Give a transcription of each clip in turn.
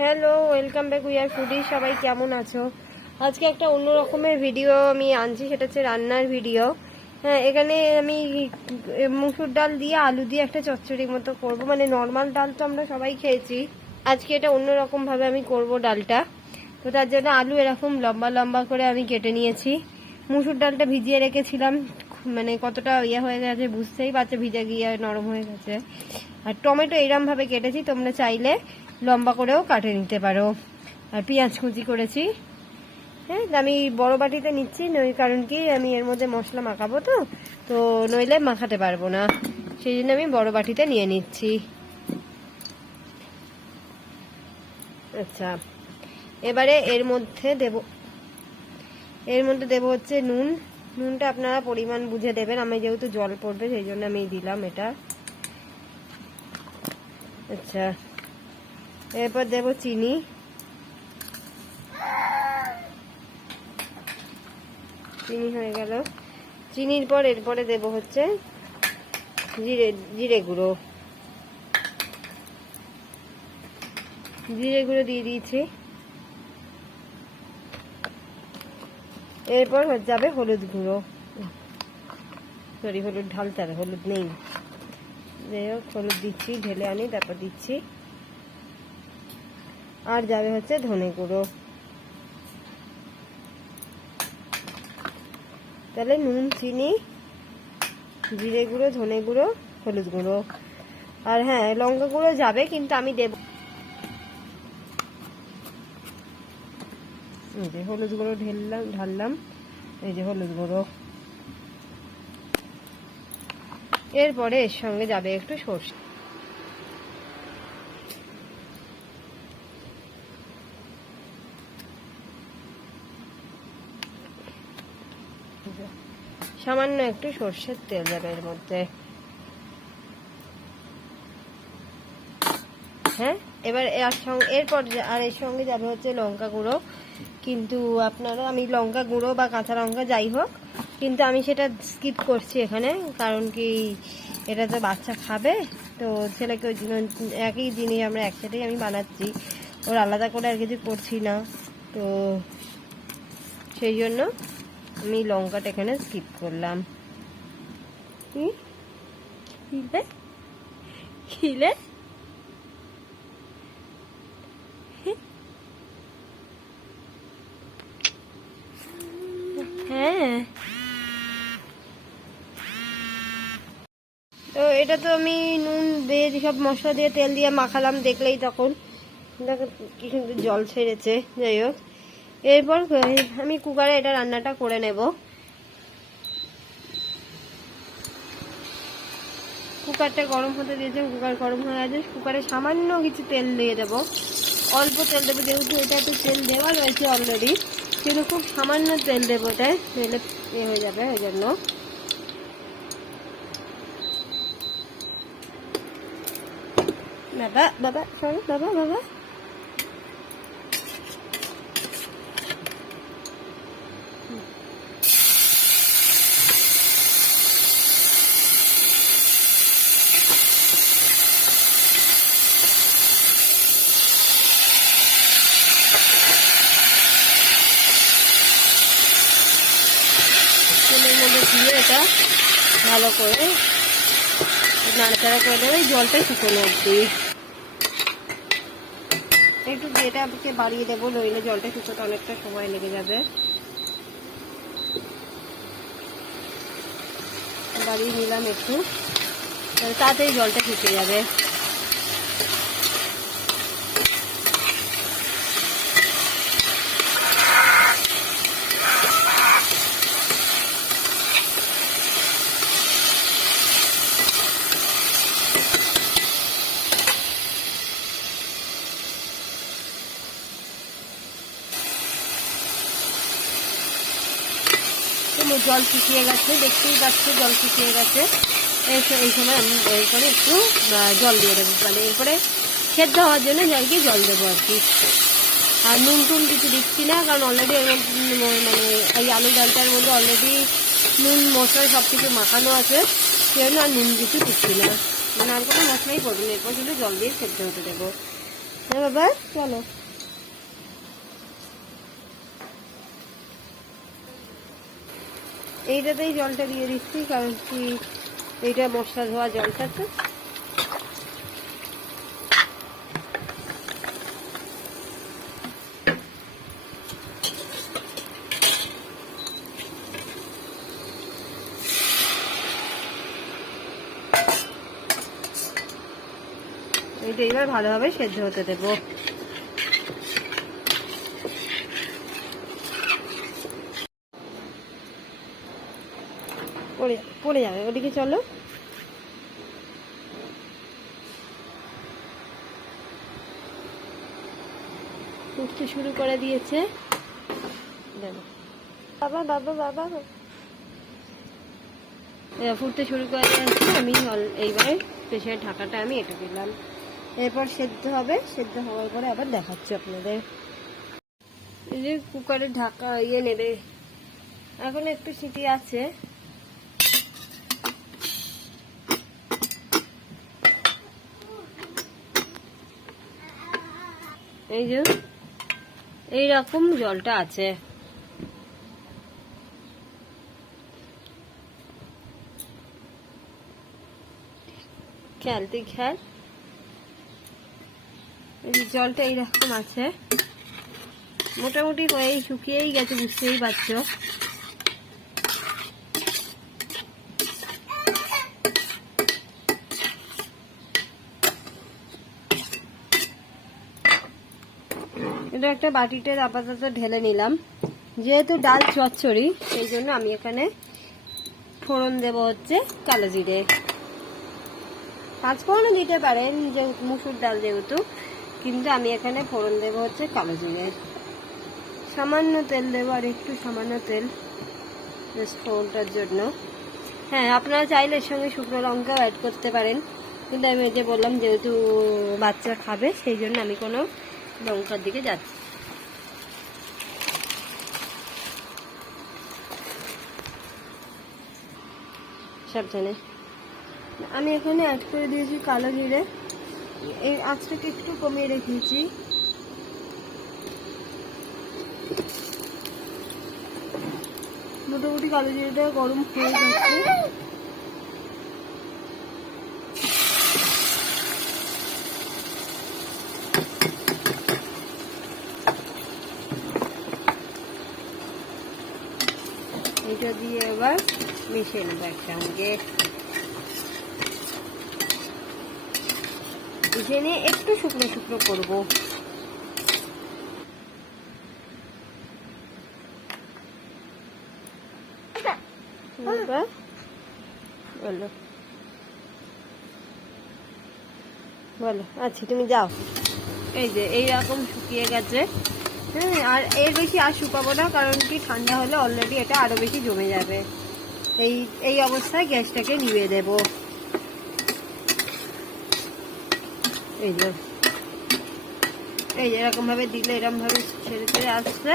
Hello, welcome back we are foodie. সবাই কেমন আছো? আজকে একটা অন্য রকমের ভিডিও আমি আনছি, সেটা হচ্ছে রান্নার ভিডিও। হ্যাঁ, এখানে আমি মুসুর ডাল দিয়ে আলু দিয়ে একটা চচ্চড়ির মতো করব। মানে নর্মাল ডাল তো আমরা সবাই খেয়েছি, আজকে এটা অন্য রকম ভাবে আমি করব ডালটা। তো তার জন্য আলু এরকম লম্বা লম্বা করে আমি কেটে নিয়েছি। মুসুর ডালটা ভিজিয়ে রেখেছিলাম, মানে কতটা ইয়ে হয়ে গেছে বুঝতেই পারছে, ভিজে গিয়ে নরম হয়ে গেছে। আর টমেটো এরম ভাবে কেটেছি, তোমরা চাইলে লম্বা করেও কাটে নিতে পারো। আর পেঁয়াজ কুচি করেছি। হ্যাঁ, আমি বড় বাটিতে নিচ্ছি, কারণ কি আমি এর মধ্যে মশলা মাখাবো, তো নইলে মাখাতে পারবো না, সেই জন্য আমি বড় বাটিতে নিয়ে নিচ্ছি। আচ্ছা, এবারে এর মধ্যে দেব হচ্ছে নুন। নুনটা আপনারা পরিমাণ বুঝে দেবেন, আমি যেহেতু জল পড়বে সেই জন্য আমি দিলাম এটা। আচ্ছা, এরপর দেব চিনি। চিনি হয়ে গেল। চিনির পর এরপরে দেব হচ্ছে জিরে গুঁড়ো। জিরে গুঁড়ো দিয়ে দিয়েছি। এরপর হয়ে যাবে হলুদ গুঁড়ো। সরি, হলুদ ঢালতে হবে, হলুদ নেই। যাই হোক, হলুদ দিচ্ছি, ঢেলে আনি তারপর দিচ্ছি। আর যাবে হচ্ছে ধনে গুঁড়ো। তাহলে নুন, চিনি, জিরে গুঁড়ো, ধনে গুঁড়ো, হলুদ গুঁড়ো। আর হ্যাঁ, লঙ্কা গুঁড়ো যাবে, কিন্তু আমি দেব এই যে হলুদ গুঁড়ো ঢাললাম। এই যে হলুদ গুঁড়ো। এরপরে এর সঙ্গে যাবে একটু সরষে। সামান্য একটু সর্ষের তেল যাবে এর মধ্যে। হ্যাঁ, এবার এরপর এর সঙ্গে যাবে হচ্ছে লঙ্কা গুঁড়ো। কিন্তু আপনারা, আমি লঙ্কা গুঁড়ো বা কাঁচা লঙ্কা যাই হোক, কিন্তু আমি সেটা স্কিপ করছি এখানে, কারণ কি এটা তো বাচ্চা খাবে, তো ছেলেকে ওই জন্য একই জিনিস আমরা একসাথেই আমি বানাচ্ছি, ওর আলাদা করে আর কিছু করছি না, তো সেই জন্য আমি লঙ্কাটা এখানে স্কিপ করলাম। খিলে হ্যাঁ, তো এটা তো আমি নুন দিয়ে সব মশলা দিয়ে তেল দিয়ে মাখালাম, দেখলেই তখন দেখো কি সুন্দর জল ছেড়েছে। যাই হোক, এরপর আমি কুকারে এটা রান্নাটা করে নেব। কুকারটা গরম হতে দিয়েছে, কুকার গরম হয়ে গেছে। কুকারে সামান্য কিছু তেল দিয়ে দেবো, অল্প তেল দেবো, যেহেতু এটা একটু তেল দেওয়া রয়েছে অলরেডি, কিন্তু খুব সামান্য তেল দেবো, তাই তেলে হয়ে যাবে, ওই জন্য। বাবা বাবা সরো, বাবা বাবা। তেলের মধ্যে দিয়ে এটা ভালো করে নাড়াচাড়া করে দেবে, জলটা শুকনো অবধি। একটু এটাকে বাড়িয়ে দেবো, নইলে জলটা শুকোতে অনেকটা সময় লেগে যাবে। বাড়িয়ে নিলাম একটু, তাড়াতাড়ি জলটা শুকিয়ে যাবে। জল শুকিয়ে গেছে, দেখতেই পাচ্ছি জল শুকিয়ে গেছে। এই সময় আমি এরপরে একটু জল দিয়ে দেবো, মানে এরপরে সেদ্ধ হওয়ার জন্য জল দেবো আর কি। আর নুন টুন কিছু দিচ্ছি না, কারণ অলরেডি এর মধ্যে মানে এই আলু ডালটার মধ্যে অলরেডি নুন মশলা সব কিছু মাখানো আছে, সেই জন্য আর নুন কিছু দিচ্ছি না, মানে আর কোনো মশলাই পড়বে না। এরপর শুধু জল দিয়ে সেদ্ধ হতে দেবো। হ্যাঁ বাবা চলো। এইটাতেই জলটা দিয়ে দিচ্ছি, কারণ কি এইটা মশলা ধোয়া জলটা তো। এইটা এবার ভালোভাবে সেদ্ধ হতে দেবো। পড়ে যাবে, ওদিকে চলো। ফুটতে শুরু করে দিয়েছে। বাবা বাবা বাবা ফুটতে শুরু করে দিয়েছে। আমি এইবারে প্রেসারের ঢাকাটা আমি এটা দিলাম, এরপর সেদ্ধ হবে। সেদ্ধ হওয়ার পরে আবার দেখাচ্ছি আপনাদের। এই যে কুকারের ঢাকা নেবে, এখন একটু সিটি আছে। এই যে এইরকম জলটা আছে। খেয়াল তুই খেয়াল, জলটা এইরকম আছে, মোটামুটি হয়ে শুকিয়েই গেছে, বুঝতেই পারছো। এটা একটা বাটিতে আপাতত ঢেলে নিলাম। যেহেতু ডাল চচ্চড়ি সেই জন্য আমি এখানে ফোড়ন দেব হচ্ছে কালো জিরে। পাঁচফোড়নও দিতে পারেন, যে মুসুর ডাল যেহেতু, কিন্তু আমি এখানে ফোড়ন দেব হচ্ছে কালো জিরে। সামান্য তেল দেবো, আর একটু সামান্য তেল জাস্ট ফোড়নটার জন্য। হ্যাঁ, আপনারা চাইলে এর সঙ্গে শুকনো লঙ্কাও অ্যাড করতে পারেন, কিন্তু আমি যে বললাম যেহেতু বাচ্চা খাবে সেই জন্য আমি কোনো লঙ্কার দিকে যাচ্ছি। সাবধানে। আমি এখানে অ্যাড করে দিয়েছি কালো জিরে। এই আঁচটাকে একটু কমিয়ে রেখেছি। মোটামুটি কালো জিরেটা গরম হয়ে যাচ্ছে। এটা দিয়ে এবার মিশিয়ে নেবো একসঙ্গে। মিশিয়ে নিয়ে একটু শুকনো শুকনো করবো। বলো বলো, আচ্ছা তুমি যাও। এই যে এইরকম শুকিয়ে গেছে। হ্যাঁ, আর এর বেশি আর শুকাবো না, কারণ কি ঠান্ডা হলে অলরেডি এটা আরো বেশি জমে যাবে। এই অবস্থায় গ্যাসটাকে নিভিয়ে দেব। এই যে এরকম ভাবে দিলে, এরকম ভাবে ছেড়ে ছেড়ে আসছে।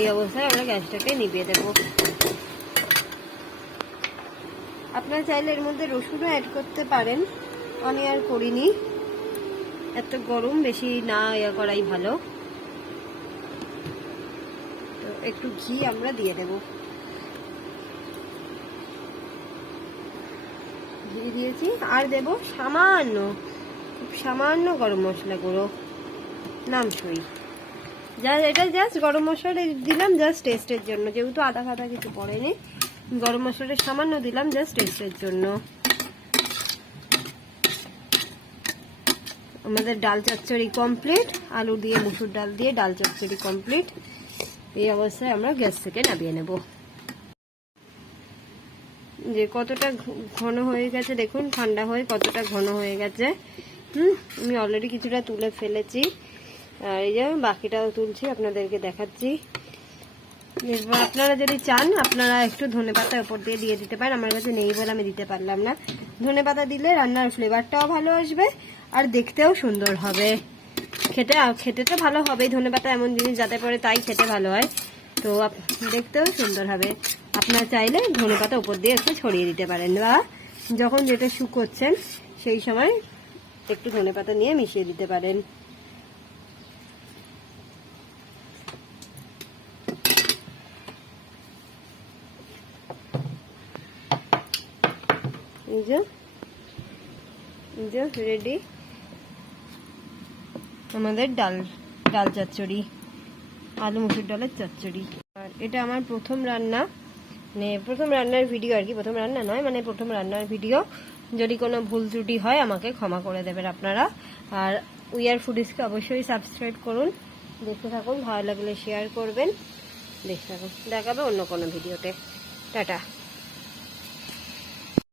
এই অবস্থায় আমরা গ্যাসটাকে নিভিয়ে দেব। আপনারা চাইলে এর মধ্যে রসুনও অ্যাড করতে পারেন, আমি আর করিনি। এত গরম, বেশি না ইয়ে করাই ভালো। তো একটু ঘি আমরা দিয়ে দেব। ঘি দিয়েছি, আর দেব সামান্য, খুব সামান্য গরম মশলা গুঁড়ো, নামছই। এটা জাস্ট গরম মশলাটা দিলাম জাস্ট টেস্টের জন্য, যেহেতু আদা ফাদা কিছু পড়েনি। গরম মশলাটা সামান্য দিলাম জাস্ট টেস্টের জন্য। আমাদের ডাল চচ্চড়ি কমপ্লিট। আলু দিয়ে মুসুর ডাল দিয়ে ডাল চচ্চড়ি কমপ্লিট। এই অবস্থায় আমরা গ্যাস থেকে নামিয়ে নেব। যে কতটা ঘন হয়ে গেছে দেখুন, ঠান্ডা হয়ে কতটা ঘন হয়ে গেছে। আমি অলরেডি কিছুটা তুলে ফেলেছি, আর এই যে বাকিটাও তুলছি, আপনাদেরকে দেখাচ্ছি। আপনারা যদি চান আপনারা একটু ধনেপাতা উপর দিয়ে দিতে পারেন। আমার কাছে নেই বলে আমি দিতে পারলাম না। ধনেপাতা দিলে রান্নার ফ্লেভারটাও ভালো আসবে, আর দেখতেও সুন্দর হবে। খেতে তো ভালো হবেই, ধনেপাতা এমন জিনিস যাতে পরে তাই খেতে ভালো হয়, তো দেখতেও সুন্দর হবে। আপনারা চাইলে ধনেপাতা উপর দিয়ে একটু ছড়িয়ে দিতে পারেন, বা যখন যেটা শুকোচ্ছেন সেই সময় একটু ধনেপাতা নিয়ে মিশিয়ে দিতে পারেন। এই যে রেডি আমাদের ডাল চচ্চড়ি, আলু মুসুর ডালের চচ্চড়ি। আর এটা আমার প্রথম রান্না, মানে প্রথম রান্নার ভিডিও আর কি, প্রথম রান্না নয় মানে প্রথম রান্নার ভিডিও। যদি কোনো ভুল ত্রুটি হয় আমাকে ক্ষমা করে দেবেন আপনারা। আর উই আর ফুডিজকে অবশ্যই সাবস্ক্রাইব করুন, দেখতে থাকুন, ভালো লাগলে শেয়ার করবেন, দেখতে থাকুন। দেখাবে অন্য কোনো ভিডিওতে। টাটা।